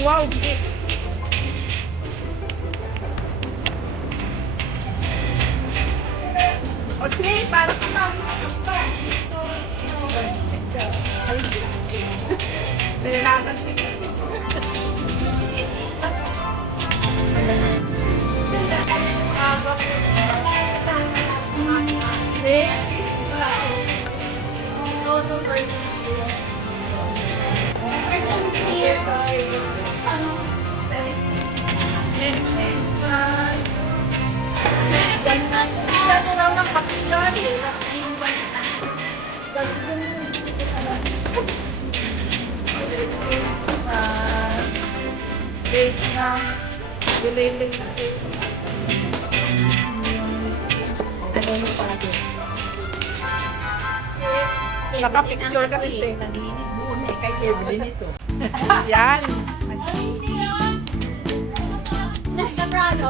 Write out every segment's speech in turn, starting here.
Wow! O sige, para ka pa. Nilalaman kita. Naka-picture ka kasi. Naglinis doon eh, kay Kirby nito. Yan. Nagkaprado.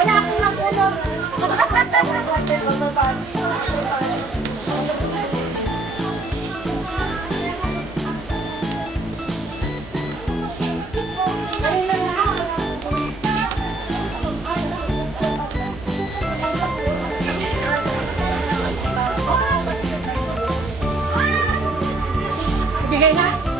Wala akong napuno. Bigay na.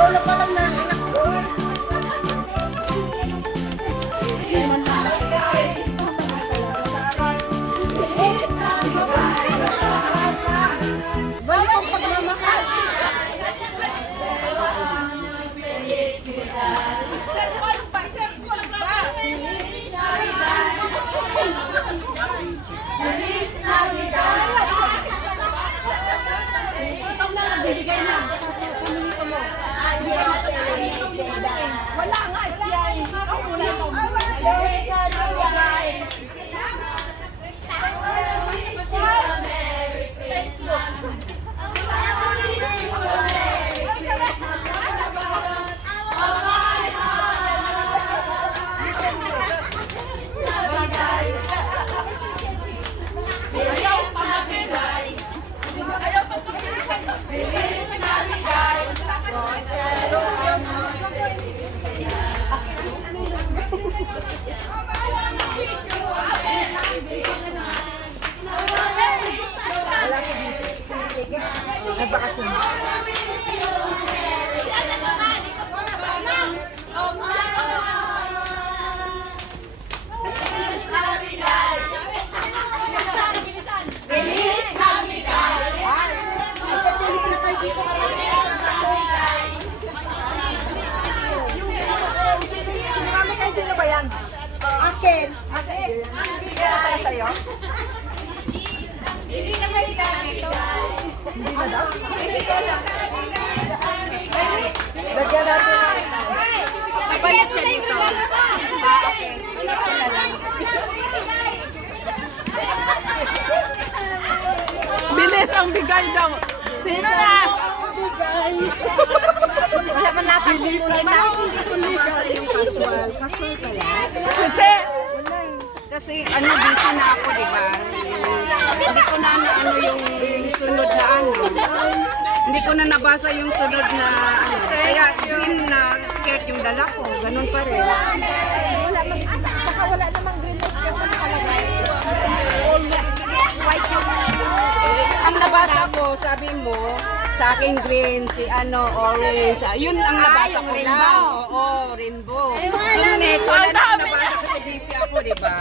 Wala pa lang na anak ko. Balik ang pagmamahal. Wala nga siya. Ikaw muna ikaw. Sino ba yan? Akin. Akin. Para sa'yo? Hindi na may dito. Hindi na daw? Lagyan natin. Ibalik siya dito. Okay. Balik siya na lang. Bilis ang bigay daw. Sino na? Wala man natin. Bilis ang Nabasa yung casual. Casual ka lang. Kasi, Kasi busy na ako, di ba? Hindi ko na ano yung sunod na ano. Hindi ko na nabasa yung sunod na ano. Kaya green na skirt yung dala ko. Ganun pa rin. Wala mag-isa. Saka wala namang green na skirt na nakalagay. White yung... Ang nabasa ko, sabi mo, sa akin green, si ano, orange. Yun ang nabasa ko lang. Oo, rainbow. Yung next, wala na ang nabasa ko sa busy ako, di ba?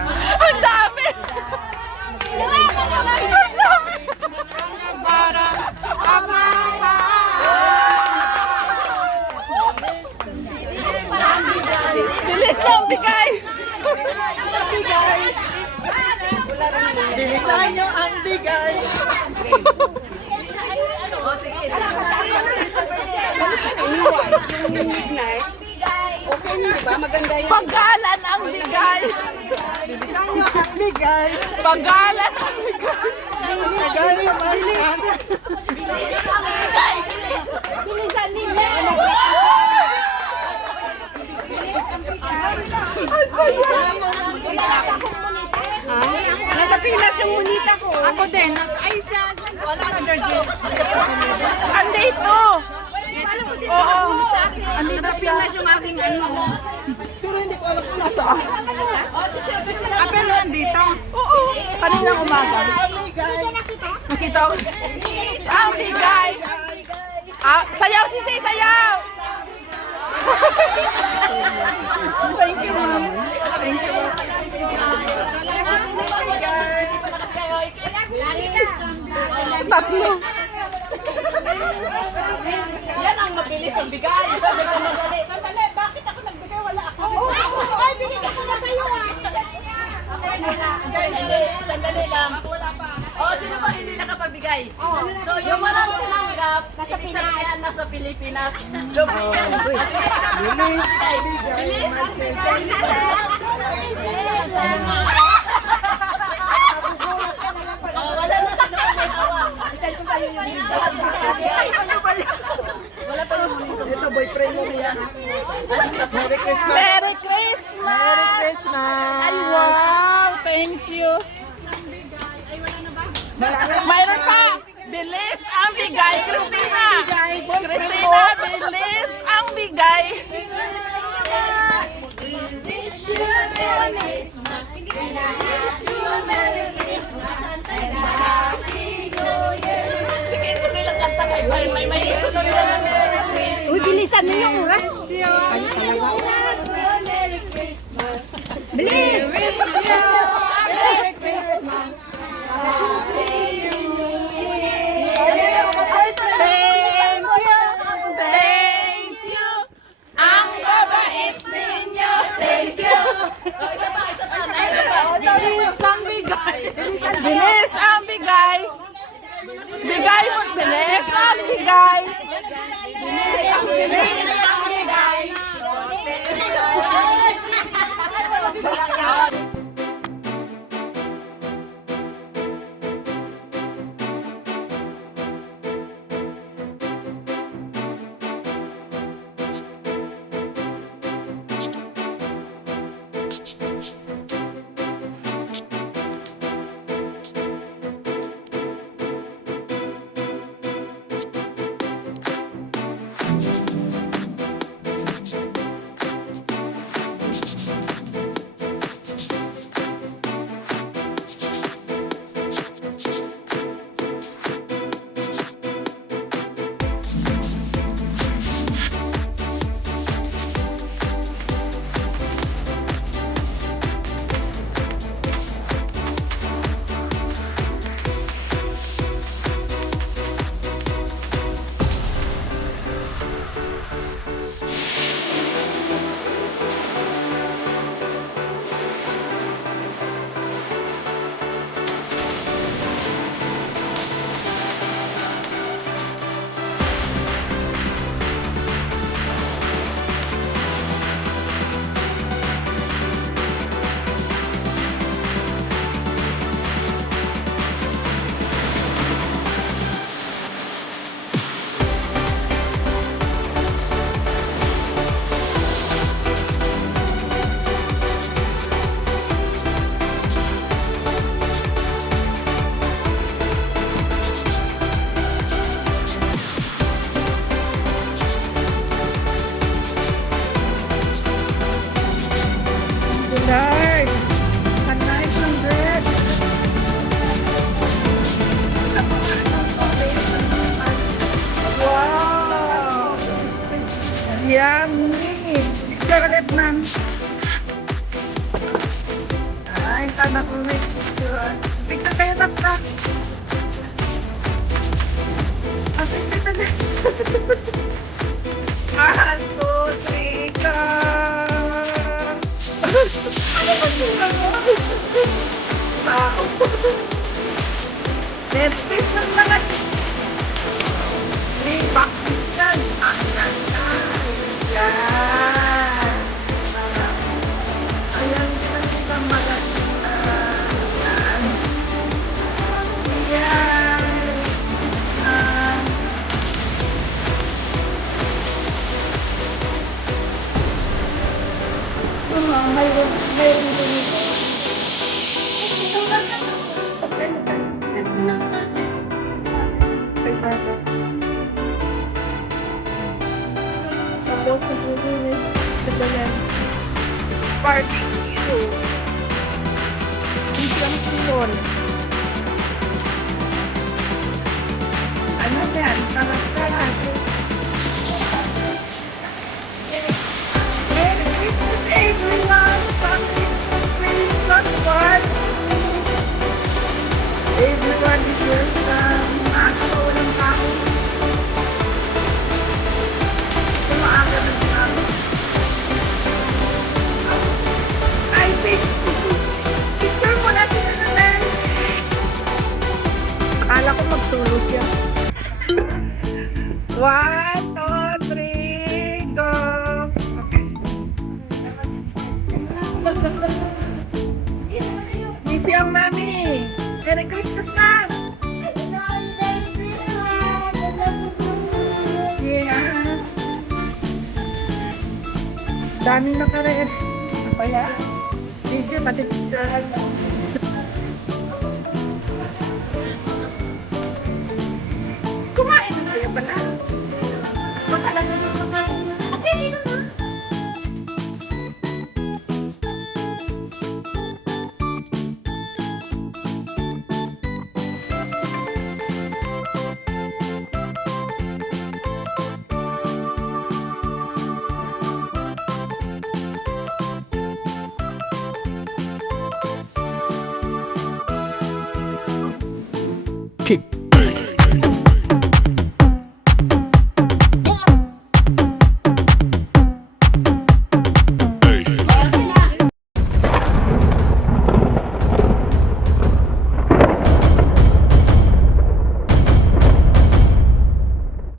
ang dami! Wala ka naman. yung midnight. Okay na, diba? Maganda yun. Pagalan ang bigay. Bilisan nyo ang bigay. Pagalan ang bigay. Tagal naman yan. Bilisan nila. Nasa Pinas yung munita ko. Ako din. Ay, siya. Wala na, Georgie. Andito. Oo. Nasa Pinas yung aking ano. Pero hindi ko alam kung nasaan. Pero nandito. Oo. Kanina umaga. Nakita ko. Ang bigay. Ah, sayaw si Say, sayaw. Thank you, ma'am. Thank you. Tatlo. Yan ang mabilis ang bigay. Sabi ko madali. Sandali, bakit ako nagbigay? Wala ako. Ay, binigay ko na sa'yo. Sandali lang. Sino pa hindi nakapagbigay? So, yung walang tinanggap, ibig sabihin nasa Pilipinas. Lubuyan. Bilis. Bilis. Wala na sino pa may hawak. Ano ba yan? Wala pa yung ito, boyfriend mo yan. Merry Christmas. Merry Christmas. Merry Christmas. Ay, wow. Thank you. Mayroon pa. Bilis ang bigay. Christina. Christina, bilis ang bigay. Sige, tuloy lang kanta kayo. May susunod na. Uy, bilisan mo yung oras. Bilis! Thank you. Thank you. Ang babait ninyo. Thank you. Isa pa. Bilis ang bigay. Bilis ang bigay. Bigay mo. Bilis ang bigay. Bilis ang bigay. Yummy! Sarap ma'am. Ay, sana ko may picture. Picture kayo tapos. Okay, picture na. 1, 2, 3, ka! Ano ba sila mo? Tao. Let's face ng mga 3 boxes yan. Ang ganda. Tapos nagulinis sa dalan. Barbecue. Isang sinol. Ano yan? Tangas-tangas. Merry Christmas, everyone! Family, Christmas cards! Everyone is welcome. Ako ng tao. Maaga ng tao. I think, picture mo natin na naman. Akala ko magtulog yan. 1, 2, 3, go! Busy ang mami. Merry Christmas na! Yeah. Dami na ka rin. Apa ya? Sige, pati picture. Kumain na kaya pala. Matagal na yung kumain. Ate, dito na. kick.